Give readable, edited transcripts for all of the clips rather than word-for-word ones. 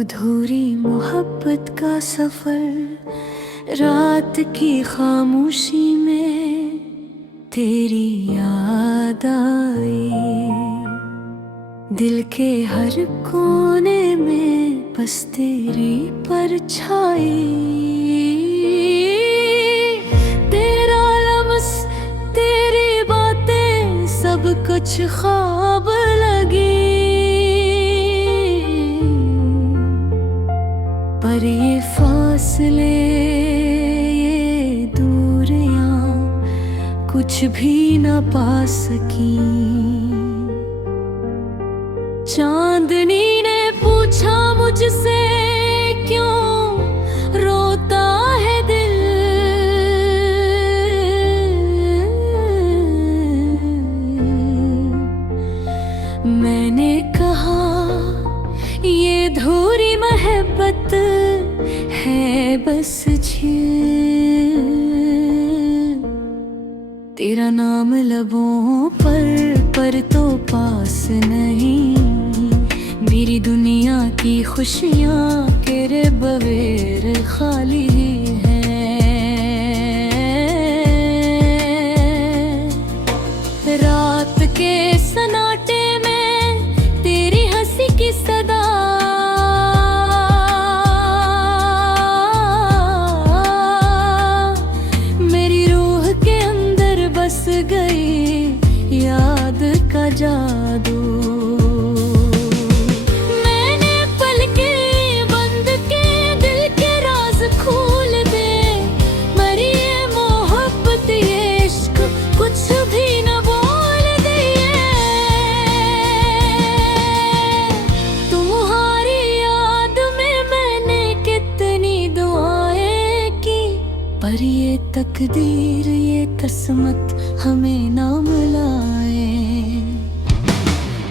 अधूरी मोहब्बत का सफर, रात की खामोशी में तेरी याद आई। दिल के हर कोने में बस तेरी परछाई। तेरा लम्स, तेरी बातें, सब कुछ ख्वाब लगी। पर ये फासले, ये दूरियां कुछ भी न पा सकी। चांदनी ने पूछा मुझसे, क्यों रोता है दिल। मैंने कहा ये धूरी मोहब्बत है बस झील। तेरा नाम लबों पर तो पास नहीं। मेरी दुनिया की खुशियाँ तेरे बगैर खाली है। रात के सन्नाटे में तेरी हंसी की सदा, मेरी रूह के अंदर बस गई याद का जादू। पर ये तकदीर, ये किस्मत हमें ना मिलाए।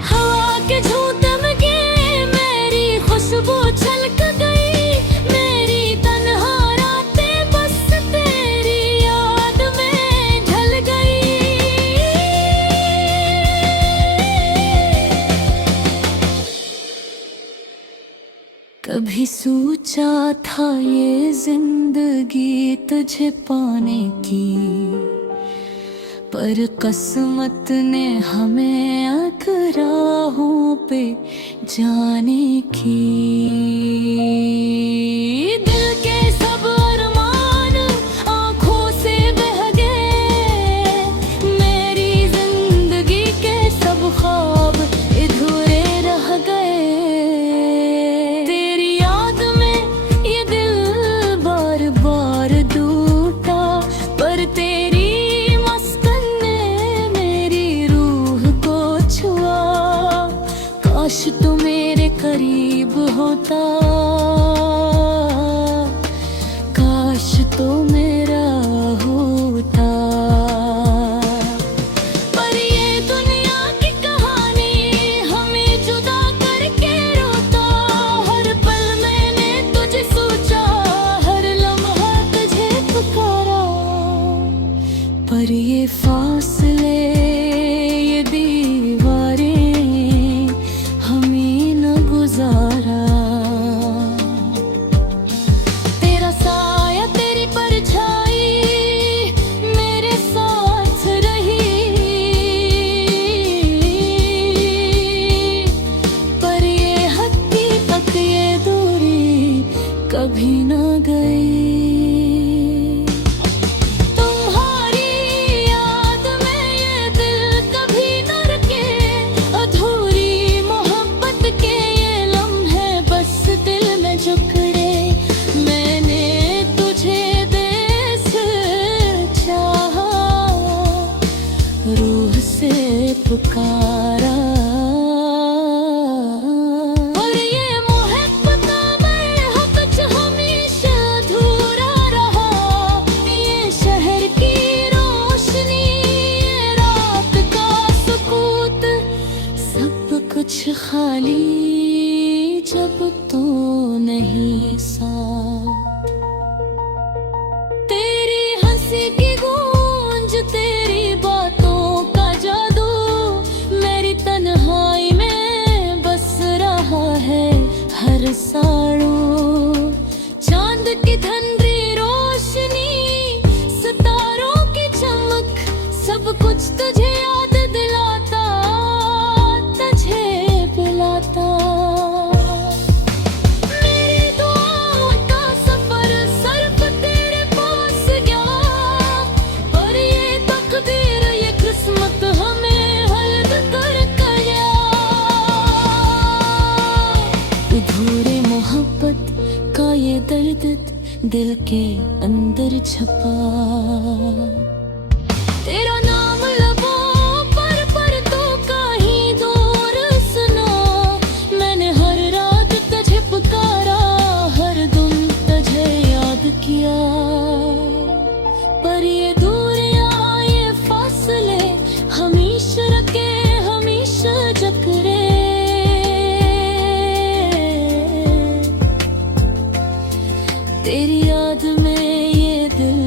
हवा के झूठे में मेरी खुशबू छलक गई। मेरी तन्हा रातें बस तेरी याद में ढल गई। कभी सोचा था ये जिंदगी तुझे पाने की, पर किस्मत ने हमें राहों पे जाने की। दिल के सब अरमान आँखों से बह गए। मेरी जिंदगी के सब ख्वाब अधूरे रह गए। काश तू मेरे करीब होता, काश तू मेरा होता। पर ये दुनिया की कहानी हमें जुदा करके रोता। हर पल मैंने तुझे सोचा, हर लम्हा तुझे पुकारा। पर ये फासले, ये दीवारें तेरा साया, तेरी परछाई मेरे साथ रही। पर ये हकीकत, ये दूरी कभी न गई। रूह से पुकारा। और ये मोहब्बत में हो कुछ हमेशा अधूरा रहा। ये शहर की रोशनी, ये रात का सुकूत, सब कुछ खाली जब तो नहीं साथ। तेरी हंसी की गूंज, तेरी बातों का जादू, मेरी तन्हाई में बस रहा है हर सांस। पहाड़ों, चांद की धंधरी रोशनी, सितारों की चमक, सब कुछ तुझे याद दिलाता, तुझे पिलाता। मेरी दुआओं का सफर सिर्फ तेरे पास गया, पर ये तकदीर, ये किस्मत हमें हल्क कर गया। अधूरे मोहब्बत का ये दर्द दिल के अंदर छपा, तेरा नाम लबों पर तो कहीं दूर सुना। मैंने हर रात तुझे पुकारा, हर दिन तुझे याद किया, पर ये दूरियां, ये फासले हमेशा रखे, हमेशा जकड़े। तेरी याद में ये दिल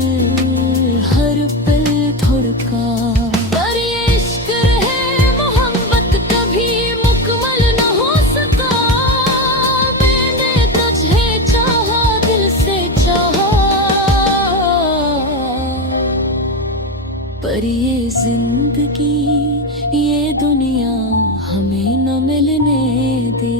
हर पल धड़का, पर ये इश्क रहे, मोहब्बत कभी मुकम्मल न हो सका। मैंने तुझे चाहा, दिल से चाहा, पर ये जिंदगी, ये दुनिया हमें न मिलने दे।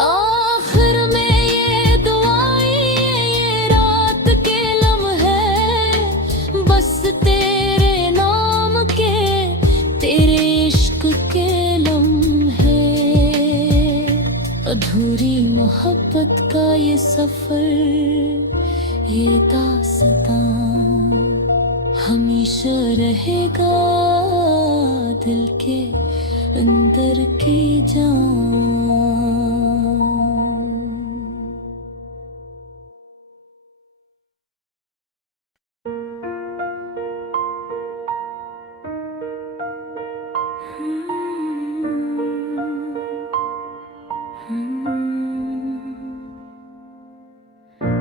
आखिर में ये दुआएं, ये रात के लम्हे, बस तेरे नाम के, तेरे इश्क के लम्हे। अधूरी मोहब्बत का ये सफर, ये दास्तां हमेशा रहेगा दिल के अंदर की जान।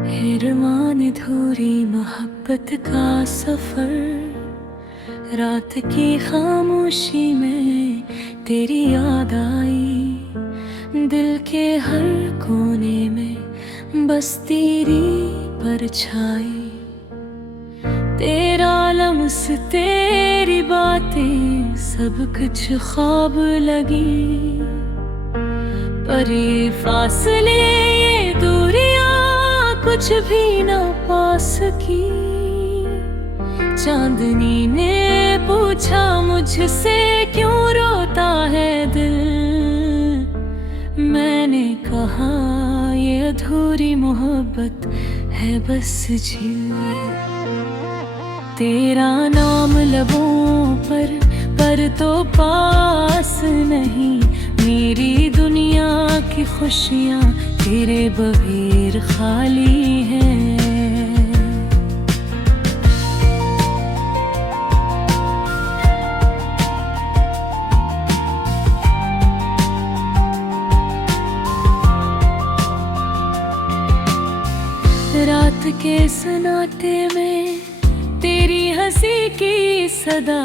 हिरमान अधूरी मोहब्बत का सफर, रात की खामोशी में तेरी याद आई, दिल के हर कोने में बस तेरी परछाई। तेरा लम्स, तेरी बातें, सब कुछ ख्वाब लगी, पर ये फासले, ये दूरियां कुछ भी न पास की। चांदनी ने पूछा मुझसे, क्यों रोता है दिल? मैंने कहा, ये अधूरी मोहब्बत है बस झील। तेरा नाम लबों पर तो पास नहीं, मेरी दुनिया की खुशियाँ तेरे बगैर खाली हैं। रात के सन्नाटे में तेरी हंसी की सदा,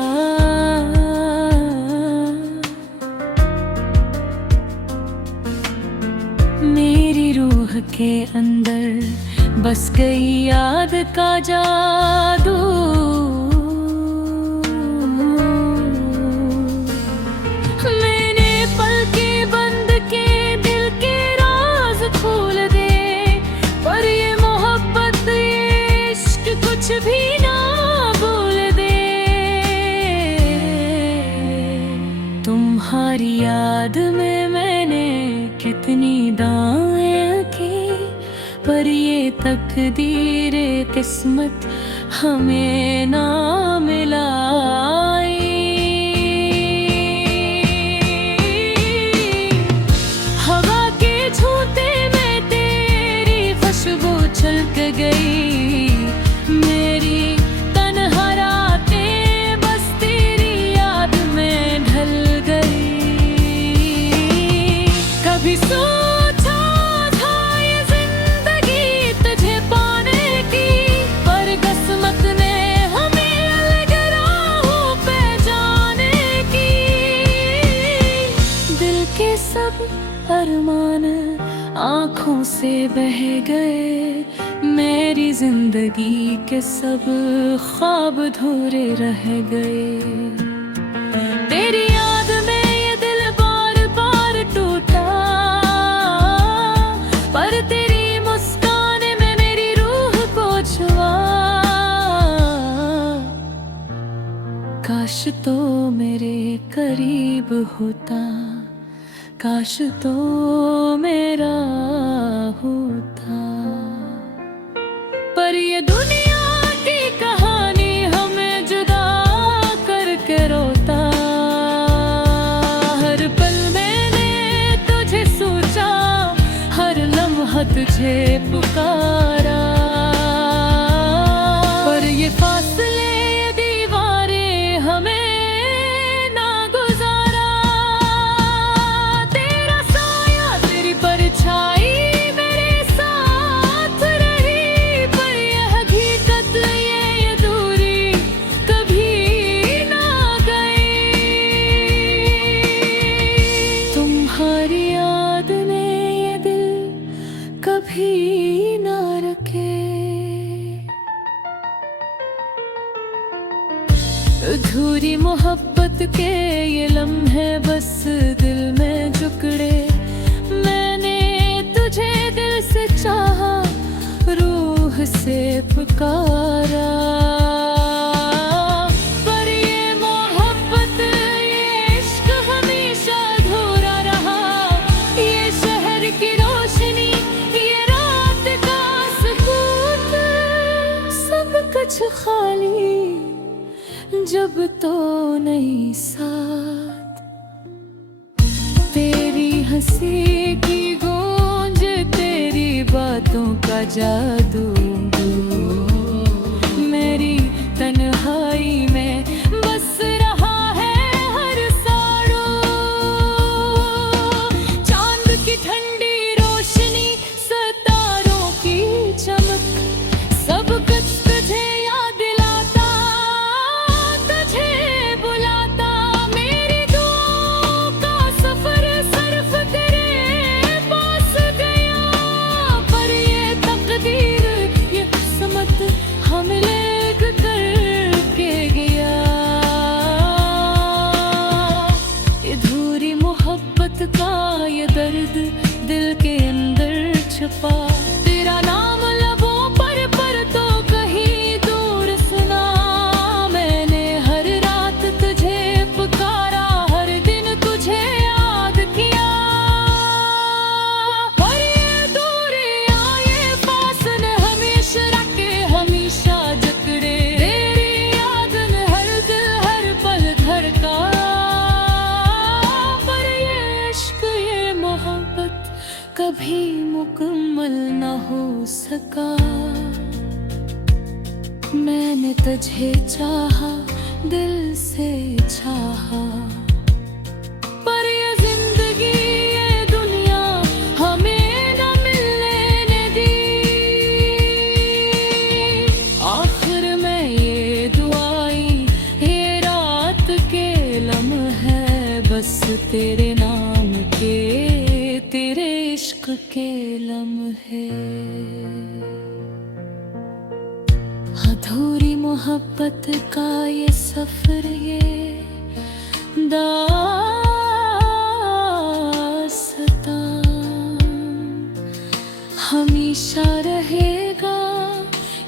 मेरी रूह के अंदर बस गई याद का जादू। मैंने पलके बंद के दिल के राज खोल दे, पर ये मोहब्बत, ये इश्क कुछ भी ना बोल दे। तुम्हारी याद में मैंने कितनी दाएं की, पर ये तकदीर, किस्मत हमें ना मिलाई। हवा के छूते में तेरी खुशबू छलक गई, मेरी तन्हा रातें बस तेरी याद में ढल गई। कभी सोचा था ये जिंदगी तुझे पाने की, पर किस्मत ने हमें अलग राहों दिन आँखों से बह गए, मेरी जिंदगी के सब ख्वाब अधूरे रह गए। तेरी याद में ये दिल बार बार टूटा, पर तेरी मुस्कान में मेरी रूह को छुआ। काश तो मेरे करीब होता, काश तो मेरा होता। पर ये दुनिया की कहानी हमें जुदा करके रोता। हर पल मैंने तुझे सोचा, हर लम्हा तुझे पुकारा। पर ये फासले, ये दीवारें हमें ना गुजारा। तेरा साया, तेरी परछाई मेरे साथ रही, पर ये हकीकत, ये दूरी कभी ना गई। तुम्हारी याद ने ये दिल कभी ना रखे। अधूरी मोहब्बत के ये लम्हे बस दिल में जुकड़े। मैंने तुझे दिल से चाहा, रूह से पुकारा। पर ये मोहब्बत, ये इश्क हमेशा अधूरा रहा। ये शहर की रोशनी, ये रात का सुकून, सब कुछ खाली जब तो नहीं साथ। तेरी हंसी की गूंज, तेरी बातों का जादू, मेरी तन्हाई में बस रहा है हर साड़ू। चांद की ठंडी रोशनी, सितारों की चमक, सब कुछ तुझे याद दिलाता, तुझे बुलाता। मेरी दुआओं का सफर सिर्फ तेरे पास गया, पर ये तकदीर, ये किस्मत हमें लेग करके गया। ये अधूरी मोहब्बत का ये दर्द दिल के अंदर छुपा। तेरा नाम लबों पर तो कहीं दूर सुना। मैंने हर रात तुझे पुकारा, हर दिन तुझे याद किया। पर ये दूरियां, ये फासले हमेशा रखे, हमेशा जकड़े। तेरी याद में हर दिल, हर पल धड़का। पर ये इश्क, ये मोहब्बत कभी मुकम्मल न हो सका। मैंने तुझे चाहा, दिल से चाहा, पर ये जिंदगी, ये दुनिया हमें न मिलने दी। आखिर में ये दुआई, ये रात के लम्हे बस तेरे नाम के, तेरे इश्क के लम्हे। अधूरी मोहब्बत का ये सफर, ये दास्तां हमेशा रहेगा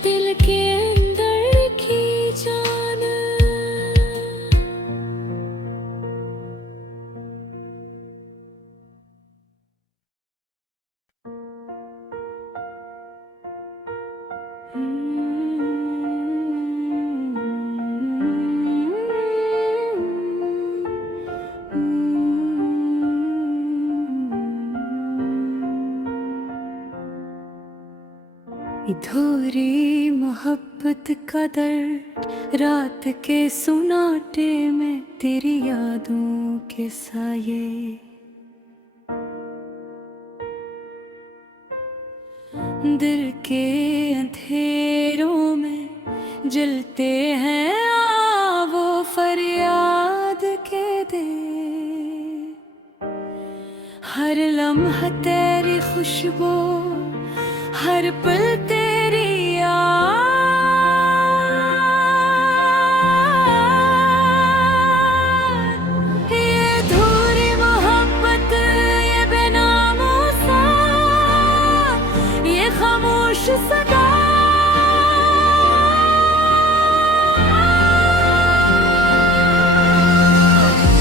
दिल के अंदर की जान। अधूरी मोहब्बत का दर्द, रात के सुनाटे में तेरी यादों के साये। दिल के अंधेरों में जलते हैं वो फरियाद के दे। हर लम्हा खुशबू, हर पल तेरी याद। ये अधूरी मोहब्बत, ये बेनामों सा, ये खामोश सदा,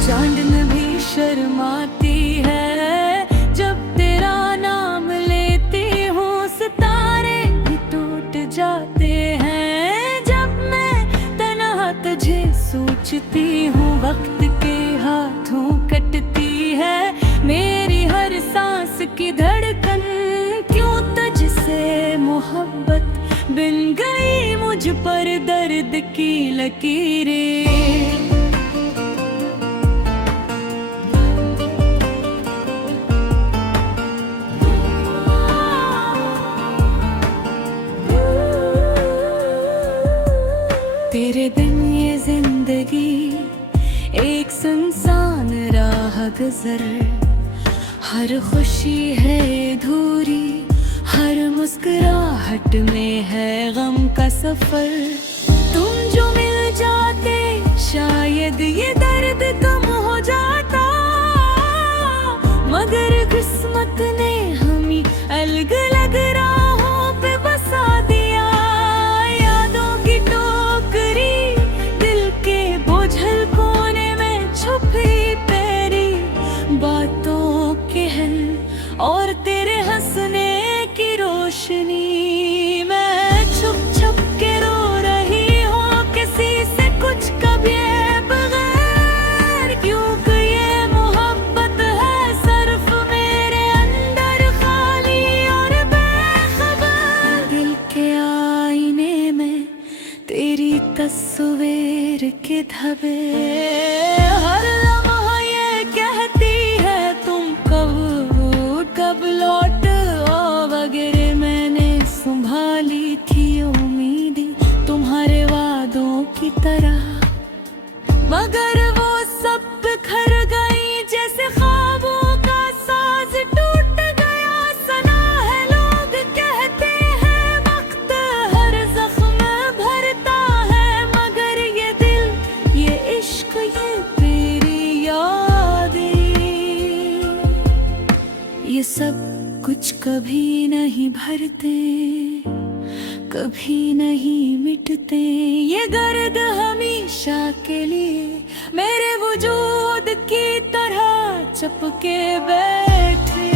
चांदनी भी शर्माती है जब तेरा नाम लेती हूँ। सितारे भी टूट जाते हैं जब मैं तन्हा तुझे सोचती हूँ। वक्त के हाथों कटती है मेरी हर सांस की धड़कन। क्यों तुझसे मोहब्बत बिन गई मुझ पर दर्द की लकीरें। तेरे बिन ये जिंदगी एक सुनसान राह गुजर। हर खुशी है अधूरी, हर मुस्कुराहट में है गम का सफर। तुम जो मिल जाते शायद ये दर्द कम हो जाता, मगर किस्मत ने हमें अलग अलग राहों पे बसा दिया। यादों की टोकरी दिल के बोझल कोने में छुपी पैरी, बातों के हल और तेरे हंसने की रोशनी। मैं छुप छुप के रो रही हूँ किसी से कुछ कभी बगैर, क्योंकि ये मोहब्बत है सिर्फ मेरे अंदर खाली और बेखबर। दिल के आईने में तेरी तस्वीर के धब्बे, हर लम्हा ये कहती है तुम कब लौट आओ वगैरह। मैंने संभाली थी उम्मीदें तुम्हारे वादों की तरह, मगर वो सब बिखर गई जैसे ख्वाबों का साज टूट गया। सना है लोग कहते हैं वक्त हर जख्म भरता है, मगर ये दिल ये इश्क ये तेरी यादें, ये सब कुछ कभी नहीं भरते, कभी नहीं मिटते। ये दर्द हमेशा के लिए मेरे वजूद की तरह चपके बैठे।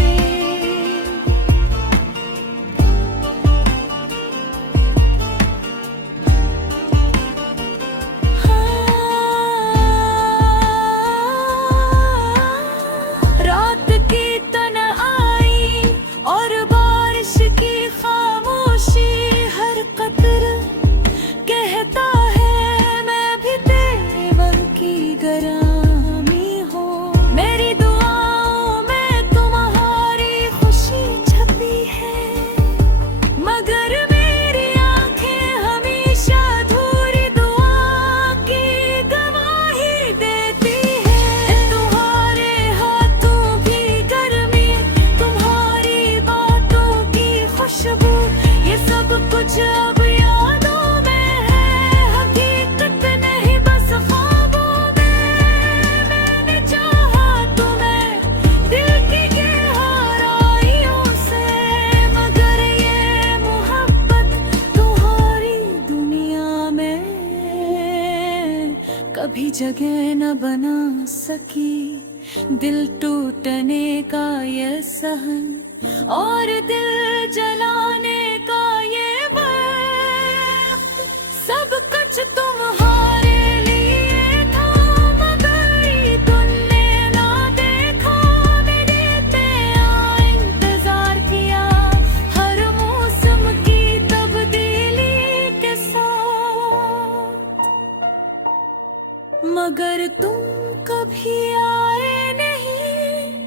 रात की तन्हाई और बारिश की खामोशी, हर कतरा कहता है मैं भी तेरे मन की गरामी हूँ। मेरी दुआओं में तुम्हारी खुशी छपी है, मगर मेरी आंखें हमेशा अधूरी दुआ की गवाही देती है। तुम्हारे हाथों की गर्मी, तुम्हारी बातों की खुशबू, ये सब कुछ अब यादों में है, हकीकत नहीं बस ख्वाबों में। मैंने चाहा तुम्हें दिल की गहराइयों से, मगर ये मोहब्बत तुम्हारी दुनिया में कभी जगह न बना सकी। दिल टूटने का ये सहन और दिल जलाने का ये वक्त, सब कुछ तुम्हारे लिए था, मगर तुमने ना देखा। मेरे तेरा इंतजार किया हर मौसम की तब्दीली के साथ, मगर तुम कभी आए नहीं,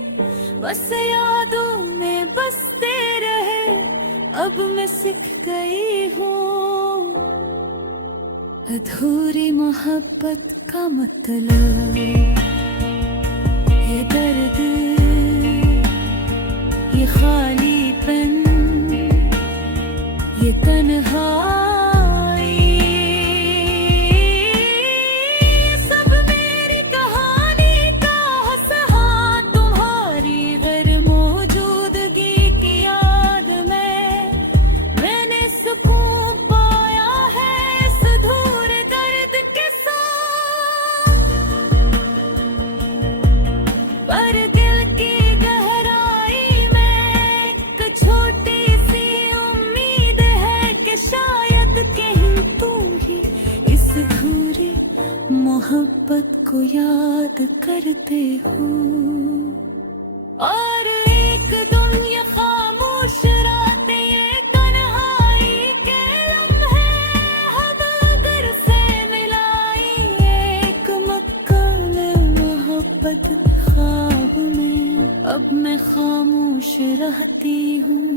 बस यादों में बसते रहे। अब मैं सीख गई हूँ अधूरी मोहब्बत का मतलब। ये दर्द ये खाली बचपन ये तन्हाई सब मेरी कहानी का हंसहा तुम्हारी गैर मौजूदगी की याद में मैंने सुकून पाया है इस अधूरे दर्द के साथ पर दिल की गहराई में एक छोटी सी उम्मीद है कि शायद कहीं तू ही इस अधूरी मोहब्बत को याद करते हो और एक दुनिया खामोश रातें ये तन्हाई के लम्हे हम अगर से मिलाई एक मकान मोहब्बत ख्वाब में अब मैं खामोश रहती हूँ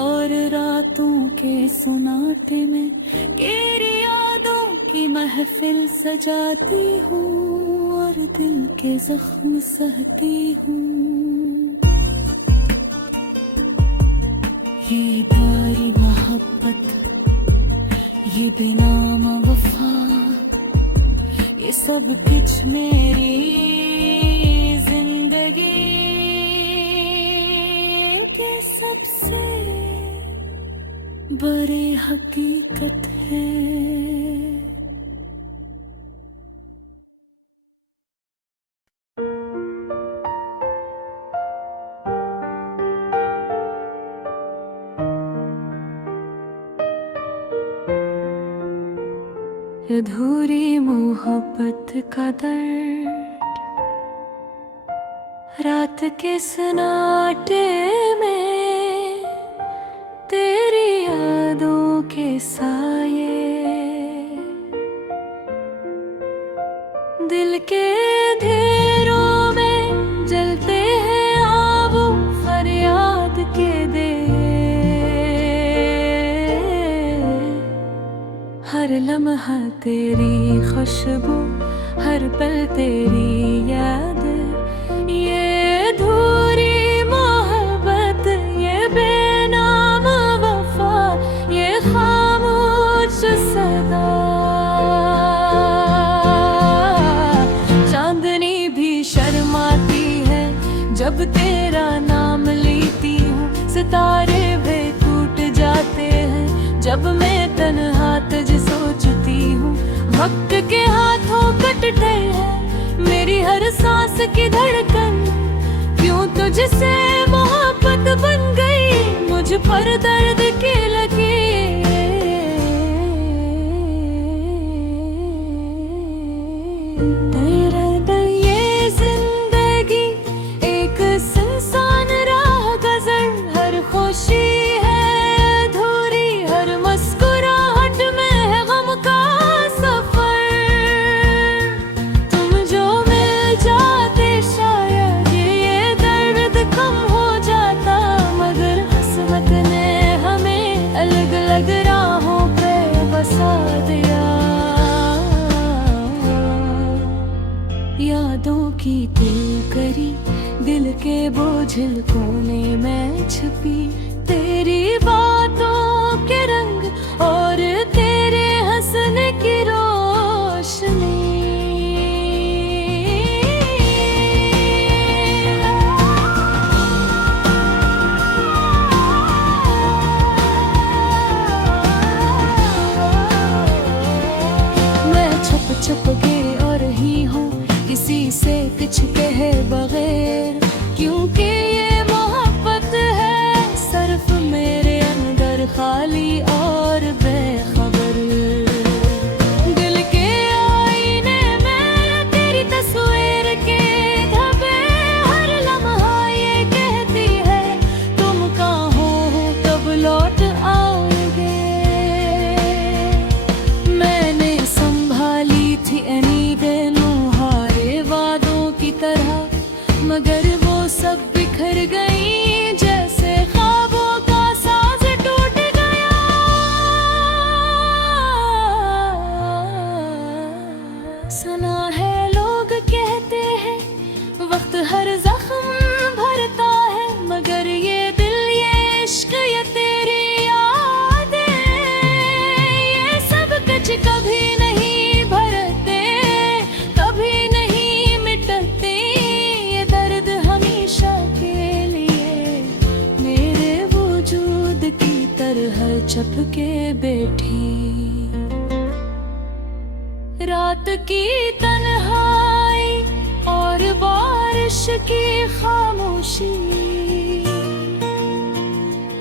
और रातों के सुनाटे में तेरी यादों की महफिल सजाती हूँ और दिल के जख्म सहती हूँ ये बारी मोहब्बत ये बेनाम वफा ये सब कुछ मेरी जिंदगी के सबसे बड़ी हकीकत है अधूरी मोहब्बत का दर्द रात के सन्नाटे में तेरी यादों के साये दिल के अंधेरों में जलते हैं आग फरियाद के दे हर लम्हा तेरी खुशबू हर पल तेरी याद ये अधूरी मोहब्बत ये बेनाम वफा ये खामोश सदा चांदनी भी शर्माती है जब तेरा नाम लेती हूँ सितारे भी टूट जाते हैं जब मैं तन्हा तुझे सोचती हूँ वक्त के हाथों कटते हैं मेरी हर सांस की धड़कन क्यों तुझसे मोहब्बत बन गई मुझ पर दर्द की लकीर ये जिंदगी एक सुनसान राह गुजर हर खुशी है अधूरी हर मुस्कुराहट में है गम का सफर तुम जो मिल जाते शायद ये दर्द कम हो जाता मगर किस्मत ने हमें अलग अलग राहों पे बसा दिया यादों की तिलकरी दिल के बोझिल कोने में छुपी तेरी बातों के रंग और तेरे हंसने की रोशनी मैं छुप छुप गिर और रही हूँ किसी से कुछ कहे बगैर क्योंकि ये मोहब्बत है सिर्फ मेरे अंदर खाली और बेखबर दिल के आईने में तेरी तस्वीर के धब्बे हर लम्हा ये कहती है तुम कहाँ हो कब लौट आओगे मैंने संभाली थी अनीबें तरह मगर वो सब बिखर गई जैसे ख्वाबों का साज टूट गया चपके बैठी। रात की तन्हाई और बारिश की खामोशी,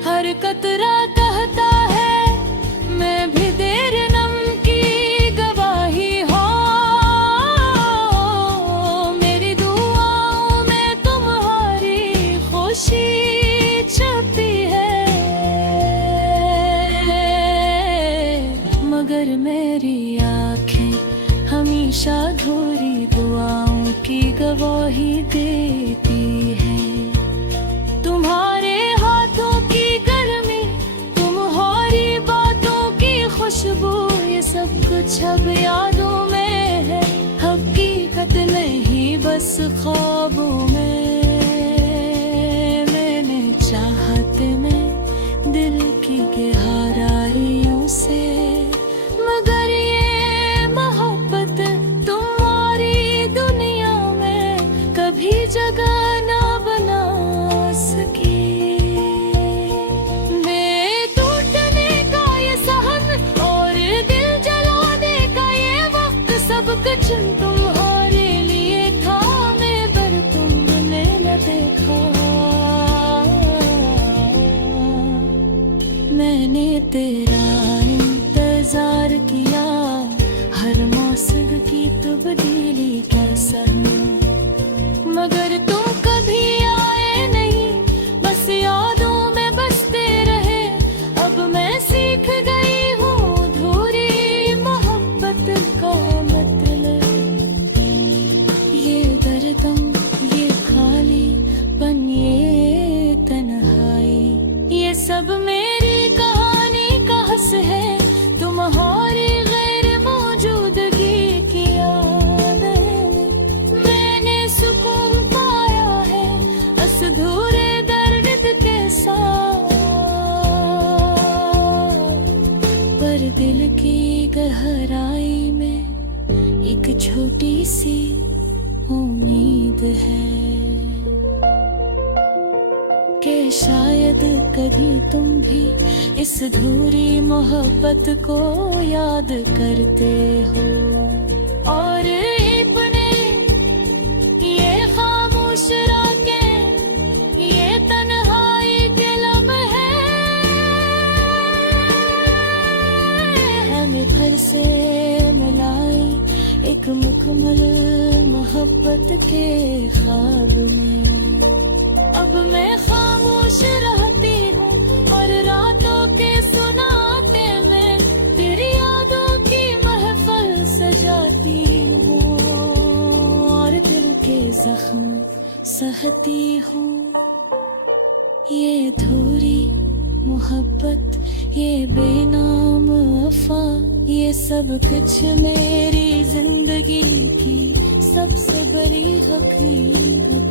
हर कतरा कहता है मैं भी देर नम की गवाही हो। मेरी दुआओं में तुम्हारी खुशी छपी है, मगर मेरी आँखें हमेशा अधूरी दुआओं की गवाही देती है। तुम्हारे हाथों की गर्मी, तुम्हारी बातों की खुशबू, ये सब कुछ अब यादों में है, हकीकत नहीं बस ख्वाबों में। मैंने चाहत में दिल की गहराइयों से, मगर ये मोहब्बत तुम्हारी दुनिया में कभी जगह ना बना सकी। मैं टूटने का ये सहन और दिल जलाने का ये वक्त, सब कुछ तुम्हारे लिए था, मैं पर तुमने न देखा। मैंने तेरा इंतजार किया, हर मौसम की तब्दीली कैसा, मगर तुम कभी आए नहीं, बस यादों में बसते रहे। अब मैं सीख गई हूँ अधूरी मोहब्बत का मतलब। ये दर्दम, ये खालीपन, ये तन्हाई, ये सब मेरी कहानी का हंस है। तुम्हारी गैर मौजूदगी की याद में मैंने सुकून पाया है, अधूरे दर्द के साथ। पर दिल की गहराई में एक छोटी सी उम्मीद है कि शायद कभी तुम भी इस अधूरी मोहब्बत को याद करते हो। और अपने ये खामोश रातें, ये तन्हाई के लम्हे, हमें फिर से मिलाई एक मुकम्मल मोहब्बत के ख्वाब में। अब मैं खामोश रहती हूँ और रातों के सुनाते में तेरी यादों की महफिल सजाती हूँ, और दिल के जख्म सहती हूँ। ये अधूरी मोहब्बत, ये बेनाम वफा, ये सब कुछ मेरी जिंदगी की सबसे बड़ी हकीकत